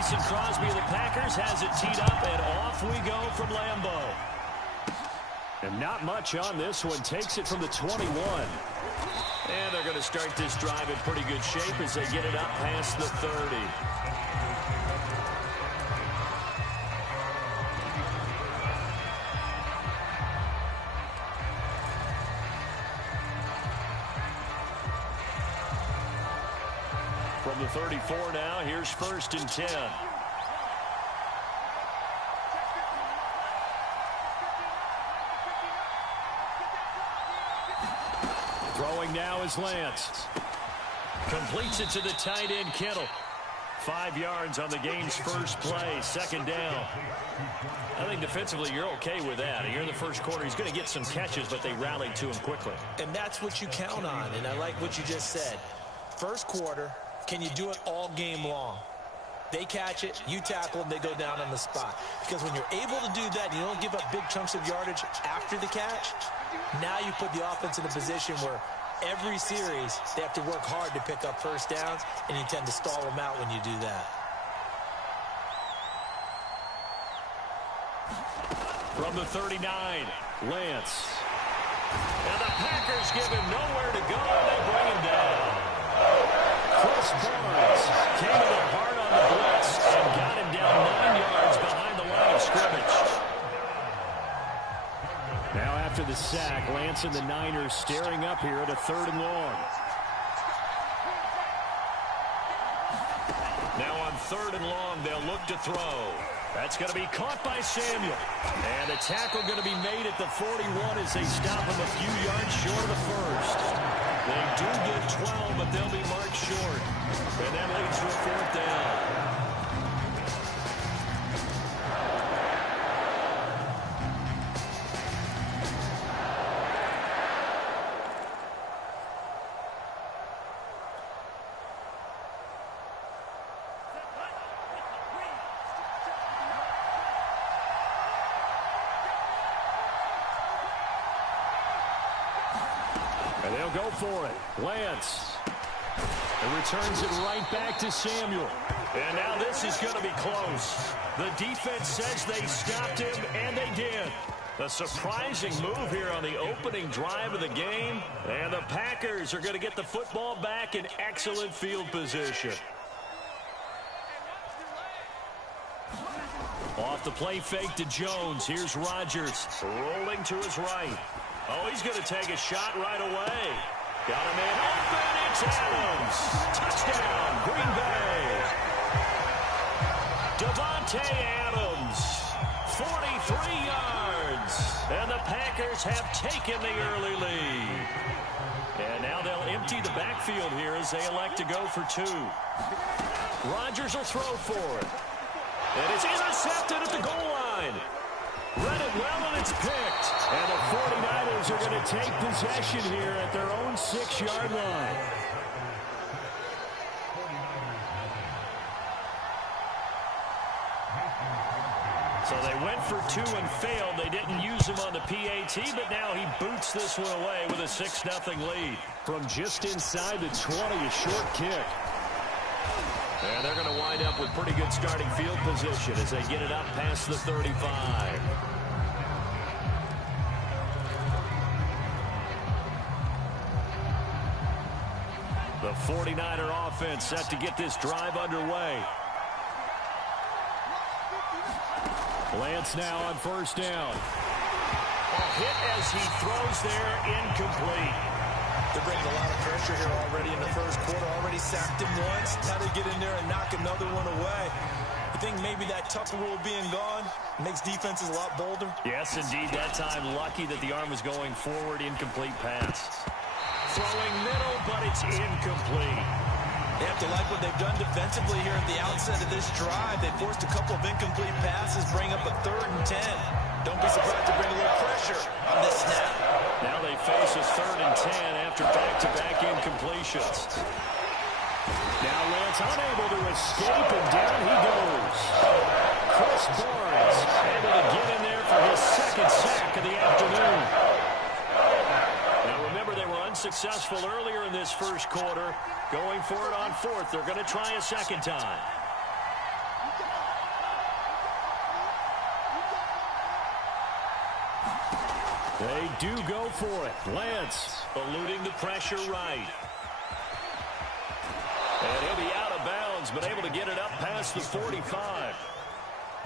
Mason Crosby of the Packers has it teed up, and off we go from Lambeau. And not much on this one. Takes it from the 21. And they're going to start this drive in pretty good shape as they get it up past the 30. From the 34 now, here's 1st and 10. Throwing now is Lance. Completes it to the tight end, Kittle. 5 yards on the game's first play, 2nd down. I think defensively you're okay with that. Here in the first quarter, he's going to get some catches, but they rallied to him quickly. And that's what you count on, and I like what you just said. First quarter, can you do it all game long? They catch it, you tackle them, they go down on the spot. Because when you're able to do that, you don't give up big chunks of yardage after the catch, now you put the offense in a position where every series they have to work hard to pick up first downs, and you tend to stall them out when you do that. From the 39, Lance. And the Packers give him nowhere to go, and they bring him down. Chris Barnes came to the heart on the blitz and got him down 9 yards behind the line of scrimmage. Now after the sack, Lance and the Niners staring up here at a 3rd and long. Now on 3rd and long, they'll look to throw. That's going to be caught by Samuel. And a tackle going to be made at the 41 as they stop him a few yards short of the first. They do get 12, but they'll be marked short. And that leads to a 4th down. And they'll go for it. Lance. And returns it right back to Samuel. And now this is going to be close. The defense says they stopped him, and they did. A surprising move here on the opening drive of the game. And the Packers are going to get the football back in excellent field position. Off the play fake to Jones. Here's Rodgers rolling to his right. Oh, he's going to take a shot right away. Got him in open. It's Adams. Touchdown, Green Bay. Devontae Adams, 43 yards. And the Packers have taken the early lead. And now they'll empty the backfield here as they elect to go for 2. Rodgers will throw for it. And it's intercepted at the goal line. Read it well, and it's picked. And the 49ers are going to take possession here at their own 6-yard line. So they went for 2 and failed. They didn't use him on the PAT, but now he boots this one away with a 6-0 lead. From just inside the 20, a short kick. And they're going to wind up with pretty good starting field position as they get it up past the 35. The 49er offense set to get this drive underway. Lance now on 1st down. A hit as he throws there, incomplete. They're bringing a lot of pressure here already in the first quarter. Already sacked him once. Now they get in there and knock another one away. I think maybe that Tucker rule being gone makes defenses a lot bolder. Yes, indeed. That time, lucky that the arm was going forward. Incomplete pass. Throwing middle, but it's incomplete. They have to like what they've done defensively here at the outset of this drive. They forced a couple of incomplete passes, bring up a 3rd and 10. Don't be surprised to bring a little pressure on this snap. Now they face a 3rd and 10 after back-to-back incompletions. Now Lance unable to escape, and down he goes. Chris Barnes able to get in there for his 2nd sack of the afternoon. Now remember, they were unsuccessful earlier in this first quarter. Going for it on 4th. They're going to try a 2nd time. They do go for it. Lance eluding the pressure right. And he'll be out of bounds, but able to get it up past the 45.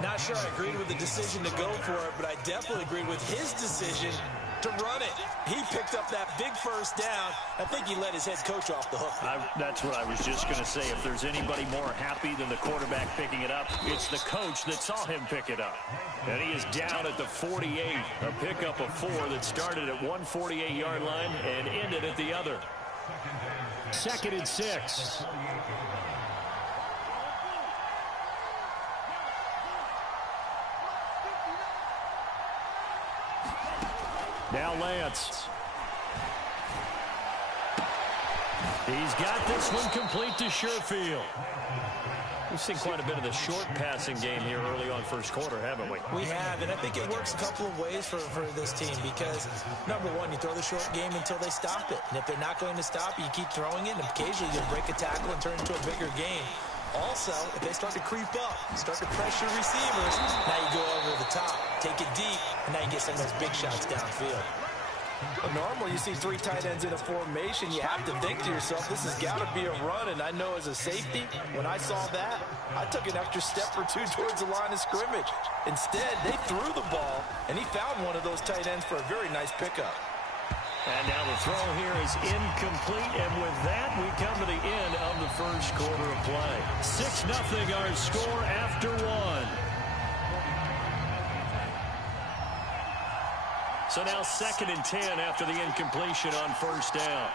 Not sure I agreed with the decision to go for it, but I definitely agreed with his decision to run it. He picked up that big first down. I think he let his head coach off the hook. That's what I was just going to say. If there's anybody more happy than the quarterback picking it up, it's the coach that saw him pick it up. And he is down at the 48. A pickup of 4 that started at one 48-yard line and ended at the other. 2nd and 6. Now Lance. He's got this one complete to Sherfield. We've seen quite a bit of the short passing game here early on first quarter, haven't we? We have, and I think it works a couple of ways for this team because, number one, you throw the short game until they stop it. And if they're not going to stop it, you keep throwing it, and occasionally you'll break a tackle and turn it into a bigger game. Also, if they start to creep up, start to pressure receivers, now you go over the top, take it deep, and now you get some of those big shots downfield. Well, normally you see 3 tight ends in a formation. You have to think to yourself, this has got to be a run. And I know as a safety, when I saw that, I took an extra step or 2 towards the line of scrimmage. Instead, they threw the ball, and he found one of those tight ends for a very nice pickup. And now the throw here is incomplete, and with that, we come to the end of the first quarter of play. 6-0 our score after 1. So now 2nd and 10 after the incompletion on first down.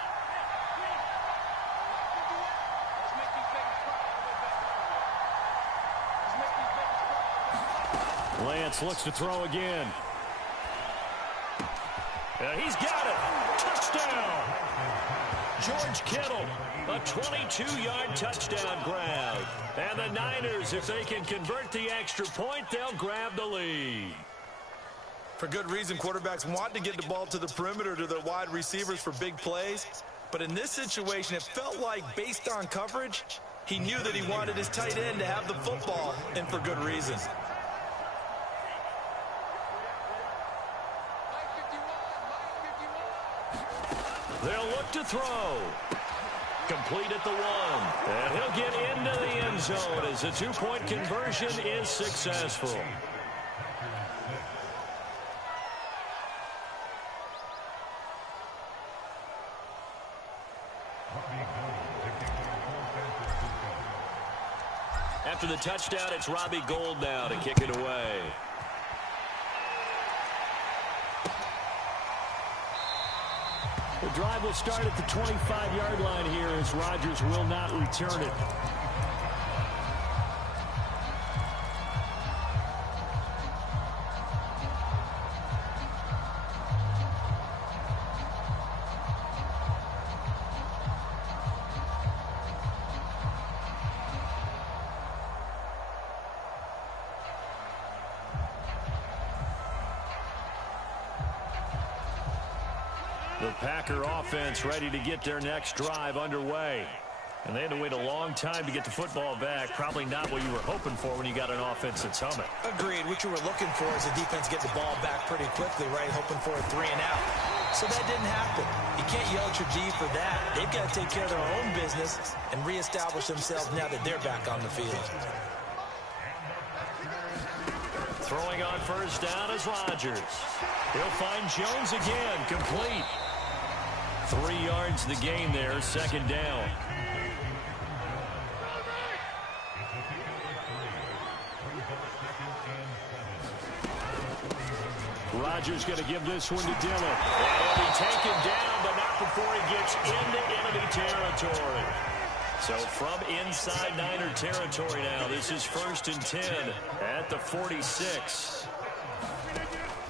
Lance looks to throw again. He's got it. Touchdown. George Kittle, a 22-yard touchdown grab. And the Niners, if they can convert the extra point, they'll grab the lead. For good reason, quarterbacks want to get the ball to the perimeter to their wide receivers for big plays. But in this situation, it felt like based on coverage, he knew that he wanted his tight end to have the football, and for good reason. They'll look to throw. Complete at the 1. And he'll get into the end zone as the 2-point conversion is successful. After the touchdown, it's Robbie Gould now to kick it away. The drive will start at the 25-yard line here as Rodgers will not return it. The Packer offense ready to get their next drive underway. And they had to wait a long time to get the football back. Probably not what you were hoping for when you got an offense that's humming. Agreed. What you were looking for is the defense get the ball back pretty quickly, right? Hoping for a 3 and out. So that didn't happen. You can't yell at your D for that. They've got to take care of their own business and reestablish themselves now that they're back on the field. Throwing on first down is Rodgers. He'll find Jones again, complete. 3 yards the gain there, 2nd down. Rodgers going to give this one to Dillon. And he'll be taken down, but not before he gets into enemy territory. So from inside Niner territory now, this is 1st and 10 at the 46.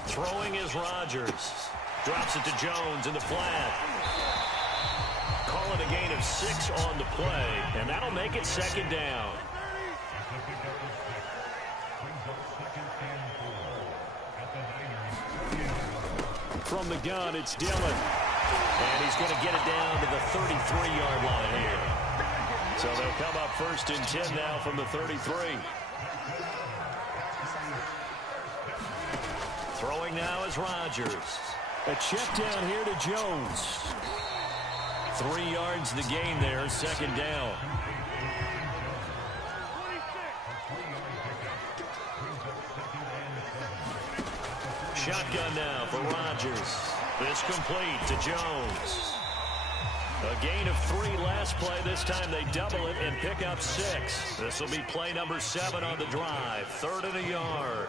Throwing is Rodgers. Drops it to Jones in the flat. Call it a gain of 6 on the play, and that'll make it 2nd down. From the gun, it's Dillon. And he's going to get it down to the 33-yard line here. So they'll come up 1st and 10 now from the 33. Throwing now is Rodgers. A check down here to Jones. 3 yards the gain there, second down. Shotgun now for Rodgers. This complete to Jones. A gain of 3 last play. This time they double it and pick up 6. This will be play number 7 on the drive. 3rd and a yard.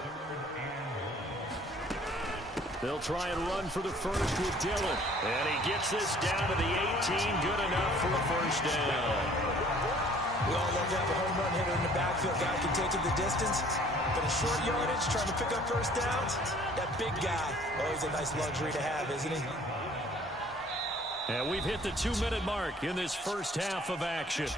They'll try and run for the first with Dillon. And he gets this down to the 18. Good enough for a first down. We all love to have a home run hitter in the backfield. Guy can take it the distance. But a short yardage, trying to pick up first downs, that big guy, always a nice luxury to have, isn't he? And we've hit the 2-minute mark in this first half of action.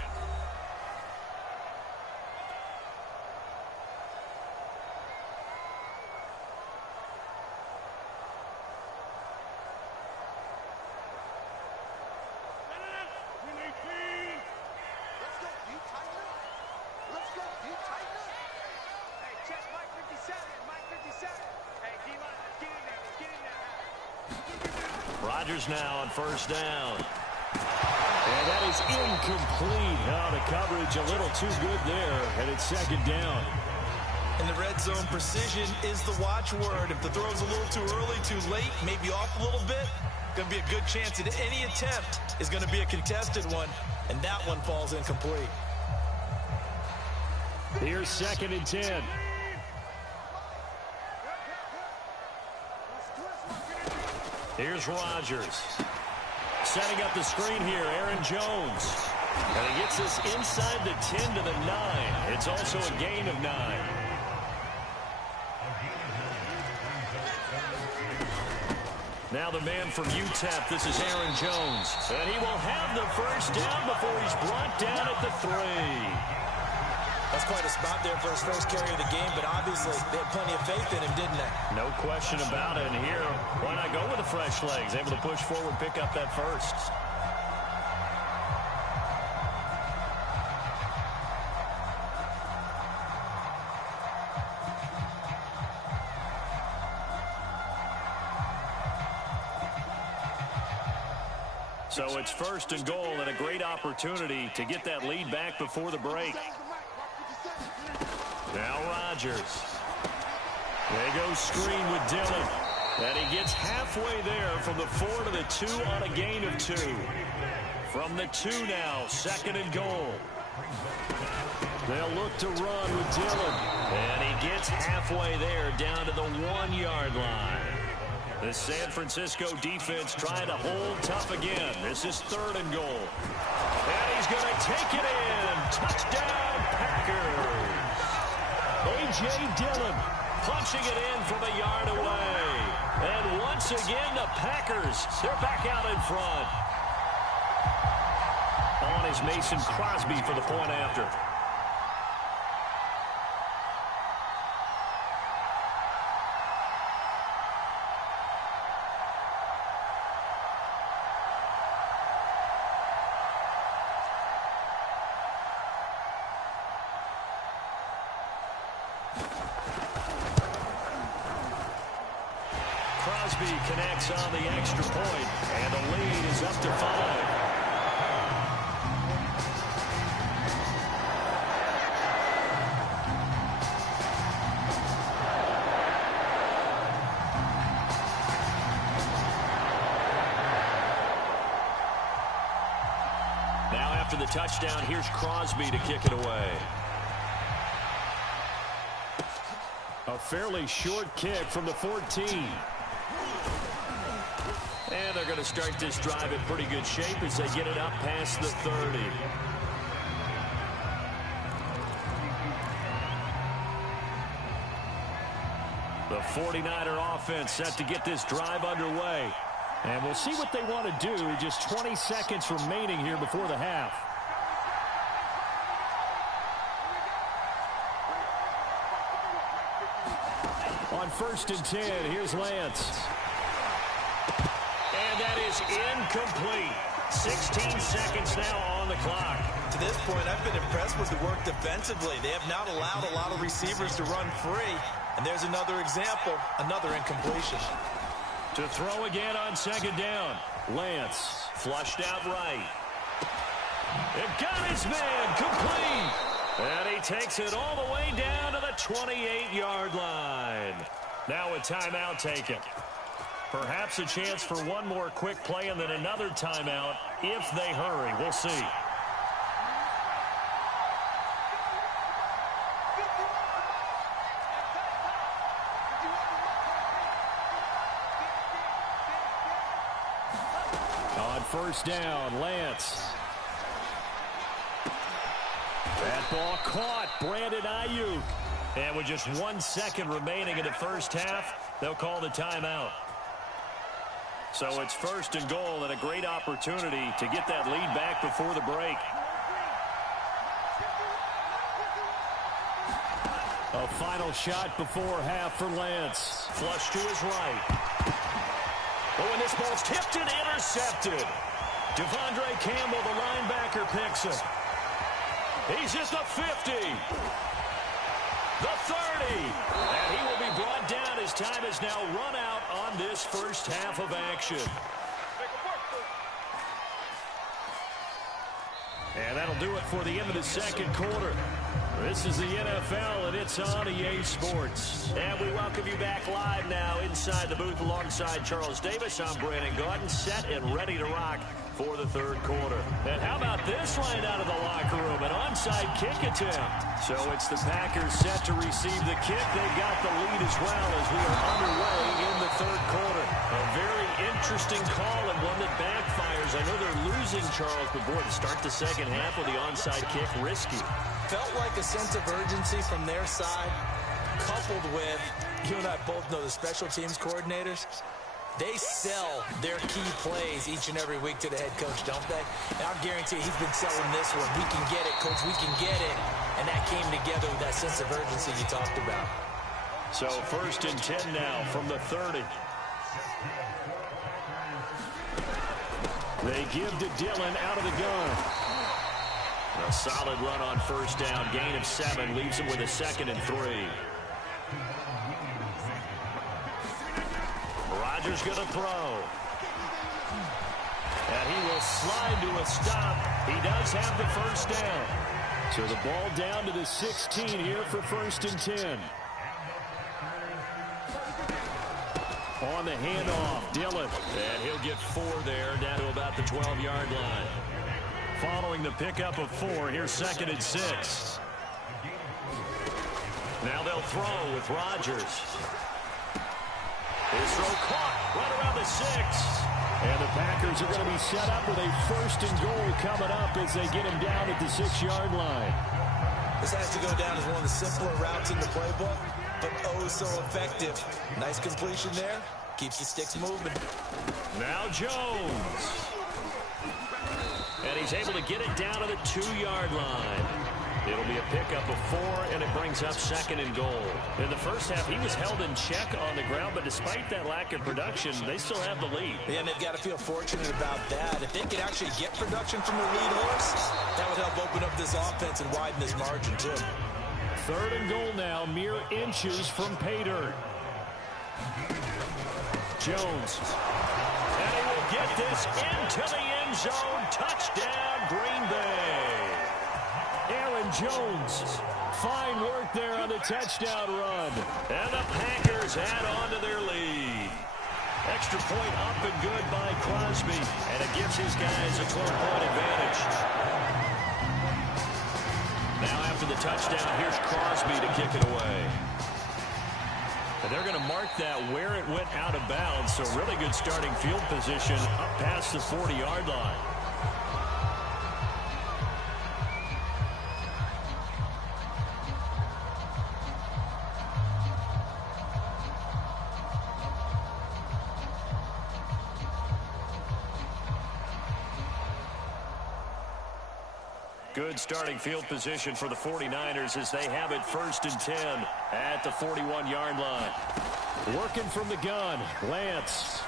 Rodgers now on first down. And that is incomplete. Oh, the coverage a little too good there, and it's second down. In the red zone, precision is the watchword. If the throw's a little too early, too late, maybe off a little bit, going to be a good chance that any attempt is going to be a contested one, and that one falls incomplete. Here's 2nd and 10. Here's Rodgers. Setting up the screen here, Aaron Jones. And he gets this inside the 10 to the 9. It's also a gain of 9. Now the man from UTEP, this is Aaron Jones. And he will have the first down before he's brought down at the 3. That's quite a spot there for his first carry of the game, but obviously they had plenty of faith in him, didn't they? No question about it. And here, why not go with the fresh legs? Able to push forward, pick up that first. So it's 1st and goal and a great opportunity to get that lead back before the break. Now Rodgers. They go screen with Dillon. And he gets halfway there from the 4 to the 2 on a gain of 2. From the 2 now, 2nd and goal. They'll look to run with Dillon. And he gets halfway there down to the 1-yard line. The San Francisco defense trying to hold tough again. This is 3rd and goal. And he's going to take it in. Touchdown, Packers. A.J. Dillon punching it in from a yard away. And once again, the Packers, they're back out in front. On is Mason Crosby for the point after. Crosby connects on the extra point, and the lead is up to 5. Now after the touchdown, here's Crosby to kick it away. A fairly short kick from the 14. And they're going to start this drive in pretty good shape as they get it up past the 30. The 49er offense set to get this drive underway. And we'll see what they want to do. Just 20 seconds remaining here before the half. On 1st and 10, here's Lance. And that is incomplete. 16 seconds now on the clock. To this point, I've been impressed with the work defensively. They have not allowed a lot of receivers to run free. And there's another example, another incompletion. To throw again on second down. Lance flushed out right. It got his man complete. And he takes it all the way down to the 28-yard line. Now a timeout taken. Perhaps a chance for one more quick play and then another timeout if they hurry. We'll see. On first down, Lance. That ball caught. Brandon Ayuk. And with just 1 second remaining in the first half, they'll call the timeout. So it's first and goal and a great opportunity to get that lead back before the break. A final shot before half for Lance. Flush to his right. Oh, and this ball's tipped and intercepted. Devondre Campbell, the linebacker, picks it. He's at the 50. The 30. And he will be brought down as time is now run out on this first half of action. And that'll do it for the end of the second quarter. This is the NFL, and it's on EA Sports. And we welcome you back live now inside the booth alongside Charles Davis. I'm Brandon Gaudin, set and ready to rock for the third quarter. And how about this line out of the locker room? An onside kick attempt. So it's the Packers set to receive the kick. They've got the lead as well as we are underway in the third quarter. A very interesting call and one that backfires. I know they're losing, Charles, but boy, to start the second half with the onside kick, risky. Felt like a sense of urgency from their side, coupled with, you and I both know the special teams coordinators. They sell their key plays each and every week to the head coach, don't they? And I'll guarantee you he's been selling this one. We can get it, coach, we can get it. And that came together with that sense of urgency you talked about. So first and 10 now from the 30. They give to Dillon out of the gun. A solid run on first down. Gain of 7 leaves him with a 2nd and 3. Rodgers going to throw. And he will slide to a stop. He does have the first down. So the ball down to the 16 here for first and 10. On the handoff, Dillon. And he'll get 4 there, down to about the 12-yard line. Following the pickup of 4, here's 2nd and 6. Now they'll throw with Rodgers. His throw caught right around the 6. And the Packers are going to be set up with a first and goal coming up as they get him down at the 6-yard line. This has to go down as one of the simpler routes in the playbook, but oh so effective. Nice completion there. Keeps the sticks moving. Now Jones. And he's able to get it down to the 2-yard line. It'll be a pickup of 4, and it brings up 2nd and goal. In the first half, he was held in check on the ground, but despite that lack of production, they still have the lead. Yeah, and they've got to feel fortunate about that. If they could actually get production from their lead horse, that would help open up this offense and widen this margin, too. 3rd and goal now, mere inches from pay dirt. Jones. And he will get this into the end zone. Touchdown, Green Bay. Aaron Jones. Fine work there on the touchdown run. And the Packers add on to their lead. Extra point up and good by Crosby. And it gives his guys a 12-point advantage. Now after the touchdown, here's Crosby to kick it away. And they're going to mark that where it went out of bounds. So really good starting field position up past the 40-yard line. Good starting field position for the 49ers as they have it 1st and 10 at the 41-yard line. Working from the gun, Lance.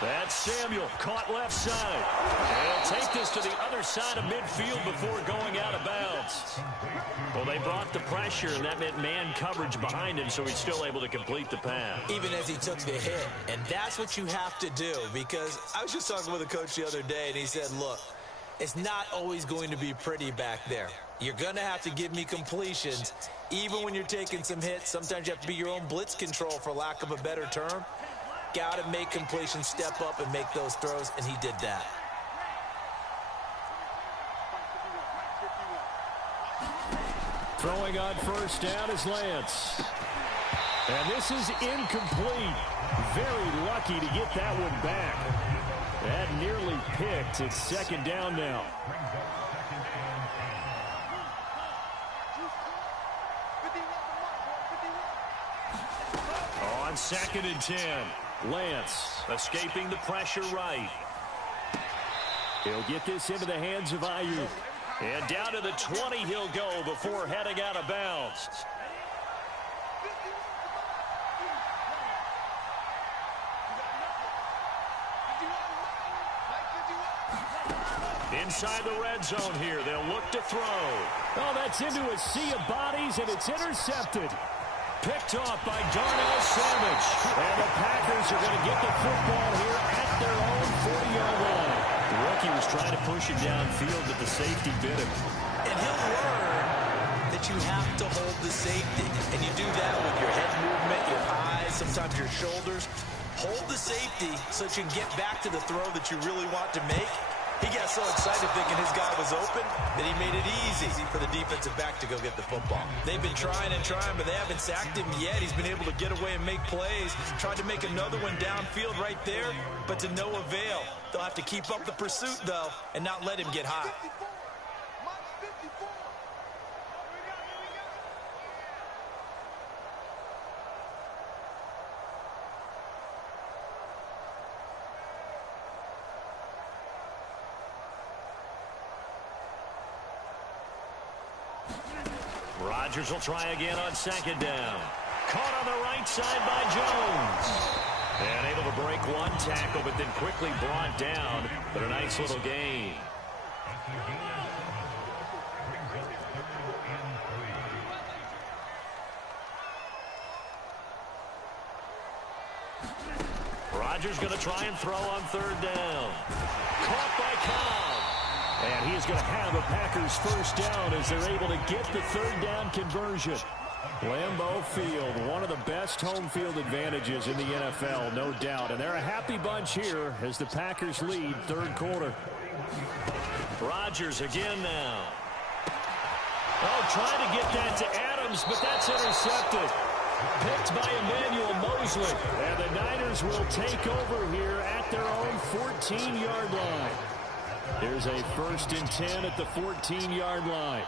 That's Samuel, caught left side. And he'll take the this to the other side of midfield before going out of bounds. Well, they brought the pressure, and that meant man coverage behind him, so he's still able to complete the pass. Even as he took the hit, and that's what you have to do, because I was just talking with a coach the other day, and he said, look, it's not always going to be pretty back there. You're going to have to give me completions, even when you're taking some hits. Sometimes you have to be your own blitz control, for lack of a better term. Got to make completions, step up, and make those throws, and he did that. Throwing on first down is Lance. And this is incomplete. Very lucky to get that one back. That nearly picked. It's second down now. On 2nd and 10, Lance escaping the pressure right. He'll get this into the hands of Ayuk. And down to the 20 he'll go before heading out of bounds. Inside the red zone here, they'll look to throw. Oh, that's into a sea of bodies, and it's intercepted. Picked off by Darnell Savage. And the Packers are going to get the football here at their own 40-yard line. The rookie was trying to push it downfield, but the safety bit him. And he'll learn that you have to hold the safety. And you do that with your head movement, your eyes, sometimes your shoulders. Hold the safety so that you can get back to the throw that you really want to make. He got so excited thinking his guy was open that he made it easy for the defensive back to go get the football. They've been trying and trying, but they haven't sacked him yet. He's been able to get away and make plays. Tried to make another one downfield right there, but to no avail. They'll have to keep up the pursuit, though, and not let him get hot. Rodgers will try again on 2nd down. Caught on the right side by Jones. And able to break one tackle, but then quickly brought down. But a nice little gain. Rodgers going to try and throw on 3rd down. Caught by Cobb. And he is going to have a Packers first down as they're able to get the 3rd down conversion. Lambeau Field, one of the best home field advantages in the NFL, no doubt. And they're a happy bunch here as the Packers lead 3rd quarter. Rodgers again now. Oh, trying to get that to Adams, but that's intercepted. Picked by Emmanuel Mosley. And the Niners will take over here at their own 14-yard line. Here's a 1st and 10 at the 14-yard line.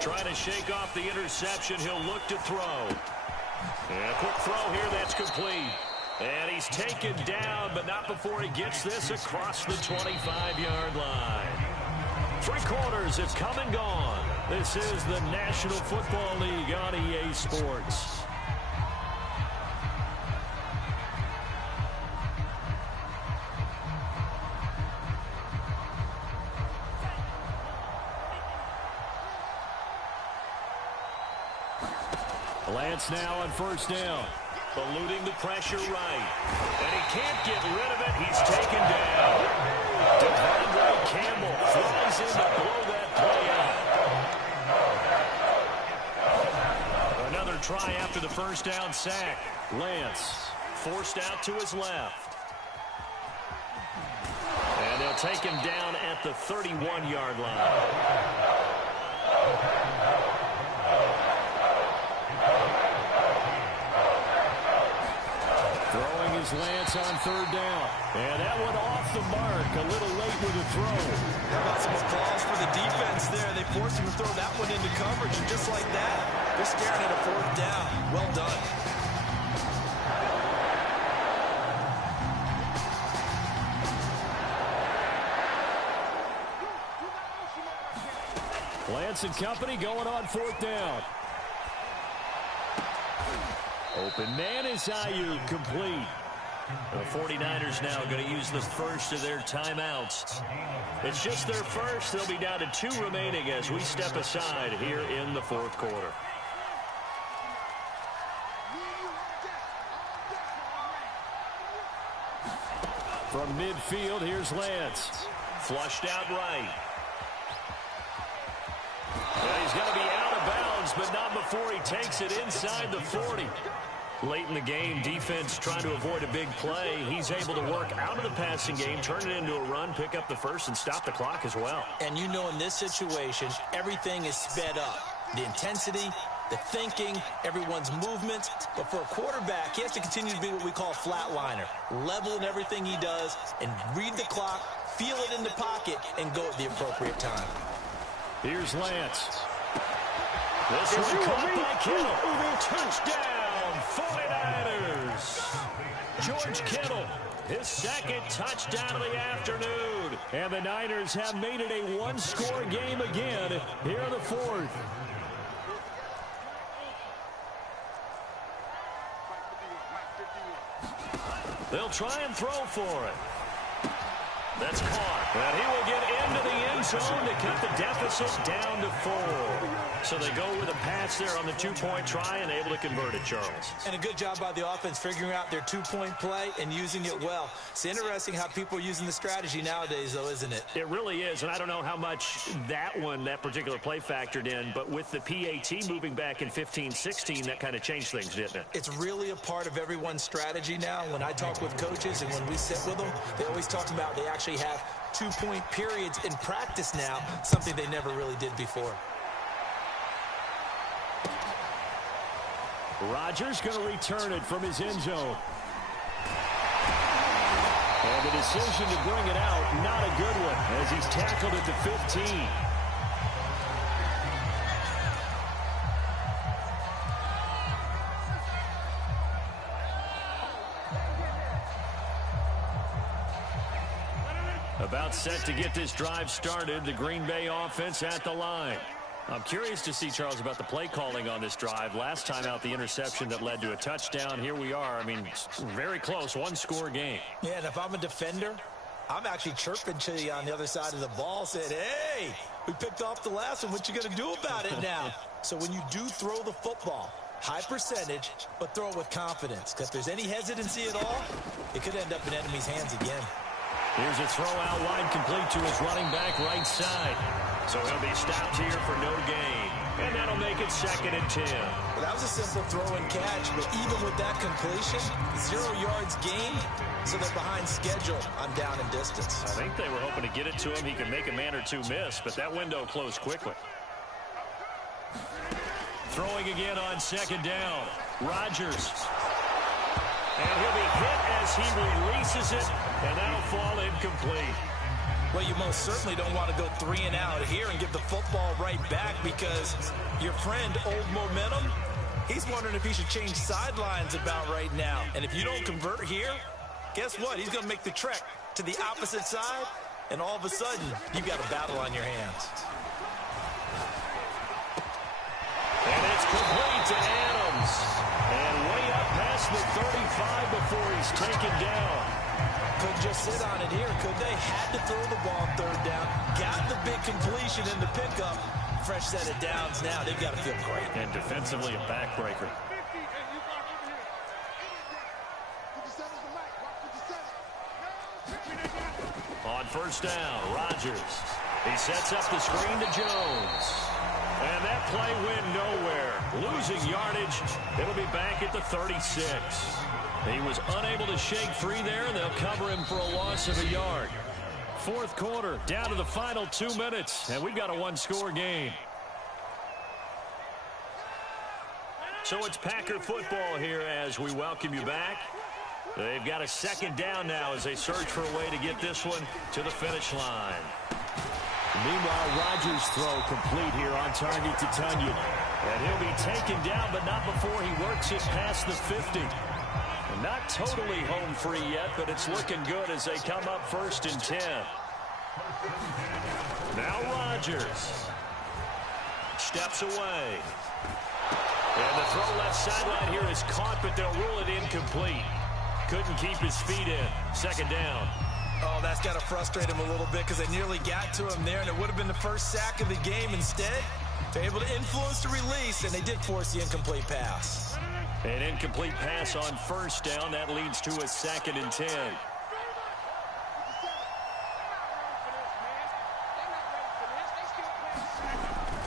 Trying to shake off the interception. He'll look to throw. And a quick throw here. That's complete. And he's taken down, but not before he gets this across the 25-yard line. 3 quarters have come and gone. This is the National Football League on EA Sports. Lance now on 1st down. Eluding the pressure right. And he can't get rid of it. He's taken down. Devondre Campbell flies in to blow that play out. Another try after the 1st down sack. Lance forced out to his left. And they'll take him down at the 31-yard line. Lance on 3rd down. And that one off the mark. A little late with the throw. How about some applause for the defense there? They forced him to throw that one into coverage. And just like that, they're staring at a 4th down. Well done. Lance and company going on 4th down. Open man is Ayuk, complete. The 49ers now going to use the first of their timeouts. It's just their first. They'll be down to 2 remaining as we step aside here in the 4th quarter. From midfield, here's Lance. Flushed out right. And he's going to be out of bounds, but not before he takes it inside the 40. Late in the game, defense trying to avoid a big play. He's able to work out of the passing game, turn it into a run, pick up the first, and stop the clock as well. And you know in this situation, everything is sped up. The intensity, the thinking, everyone's movements. But for a quarterback, he has to continue to be what we call a flatliner. Level in everything he does and read the clock, feel it in the pocket, and go at the appropriate time. Here's Lance. This one caught by Kittle. Touchdown, 49ers. George Kittle, his second touchdown of the afternoon. And the Niners have made it a one-score game again here in the 4th. They'll try and throw for it. That's caught. And he will get into the end zone to cut the deficit down to 4. So they go with a pass there on the 2-point try and able to convert it, Charles. And a good job by the offense figuring out their 2-point play and using it well. It's interesting how people are using the strategy nowadays, though, isn't it? It really is, and I don't know how much that particular play factored in, but with the PAT moving back in 15-16, that kind of changed things, didn't it? It's really a part of everyone's strategy now. When I talk with coaches and when we sit with them, they always talk about they actually have 2-point periods in practice now, something they never really did before. Rodgers going to return it from his end zone. And the decision to bring it out, not a good one, as he's tackled at the 15. About set to get this drive started, the Green Bay offense at the line. I'm curious to see, Charles, about the play calling on this drive. Last time out, the interception that led to a touchdown. Here we are. I mean, very close, one-score game. Yeah, and if I'm a defender, I'm actually chirping to you on the other side of the ball, saying, hey, we picked off the last one. What you going to do about it now? So when you do throw the football, high percentage, but throw it with confidence. Because if there's any hesitancy at all, it could end up in enemy's hands again. Here's a throw out wide, complete to his running back right side. So he'll be stopped here for no gain. And that'll make it 2nd and 10. Well, that was a simple throw and catch, but even with that completion, 0 yards gained, so they're behind schedule on down and distance. I think they were hoping to get it to him. He could make a man or two miss, but that window closed quickly. Throwing again on 2nd down. Rodgers. And he'll be hit as he releases it, and that'll fall incomplete. Well, you most certainly don't want to go 3 and out here and give the football right back because your friend, Old Momentum, he's wondering if he should change sidelines about right now. And if you don't convert here, guess what? He's going to make the trek to the opposite side, and all of a sudden, you've got a battle on your hands. And it's complete to Adams. And way up past the 35 before he's taken down. Couldn't just sit on it here, could they? Had to throw the ball 3rd down. Got the big completion in the pickup. Fresh set of downs now. They've got to feel great. And defensively a backbreaker. On 1st down, Rodgers. He sets up the screen to Jones. And that play went nowhere. Losing yardage. It'll be back at the 36. He was unable to shake free there, and they'll cover him for a loss of a yard. 4th quarter, down to the final 2 minutes, and we've got a one-score game. So it's Packer football here as we welcome you back. They've got a 2nd down now as they search for a way to get this one to the finish line. Meanwhile, Rodgers' throw complete here on target to Tunyon. And he'll be taken down, but not before he works it past the 50. Not totally home free yet, but it's looking good as they come up 1st and 10. Now Rodgers. steps away. And the throw left sideline here is caught, but they'll rule it incomplete. Couldn't keep his feet in. Second down. Oh, that's got to frustrate him a little bit because they nearly got to him there, and it would have been the first sack of the game. Instead, they're able to influence the release, and they did force the incomplete pass. An incomplete pass on first down. That leads to a 2nd and 10.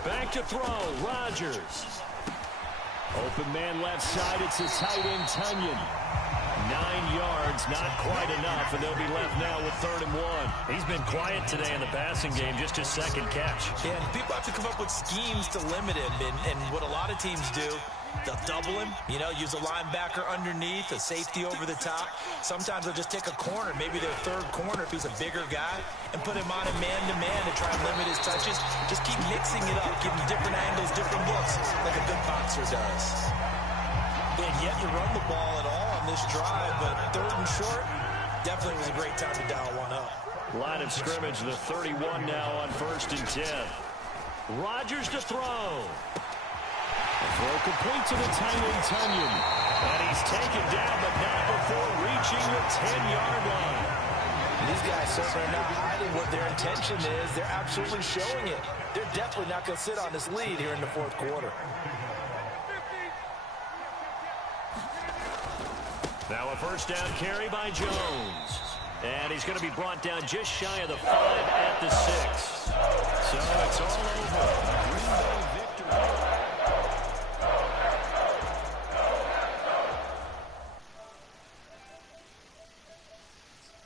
Back to throw, Rodgers. Open man left side, it's a tight end, Tunyon. 9 yards, not quite enough, and they'll be left now with 3rd and 1. He's been quiet today in the passing game, just his 2nd catch. Yeah, and people have to come up with schemes to limit him, and what a lot of teams do, they'll double him, use a linebacker underneath, a safety over the top. Sometimes they'll just take a corner, maybe their 3rd corner if he's a bigger guy, and put him on a man-to-man to try and limit his touches. Just keep mixing it up, give him different angles, different looks, like a good boxer does. And yet to run the ball at all on this drive, but 3rd and short, definitely was a great time to dial one up. Line of scrimmage, the 31 now on 1st and 10. Rodgers to throw. Throw complete to the tight end, Tunyon. And he's taken down, but not before reaching the 10-yard line. These guys certainly are not hiding what their intention is. They're absolutely showing it. They're definitely not going to sit on this lead here in the 4th quarter. Now a first down carry by Jones. And he's going to be brought down just shy of the 5 at the 6. So it's all over. A Green Bay victory.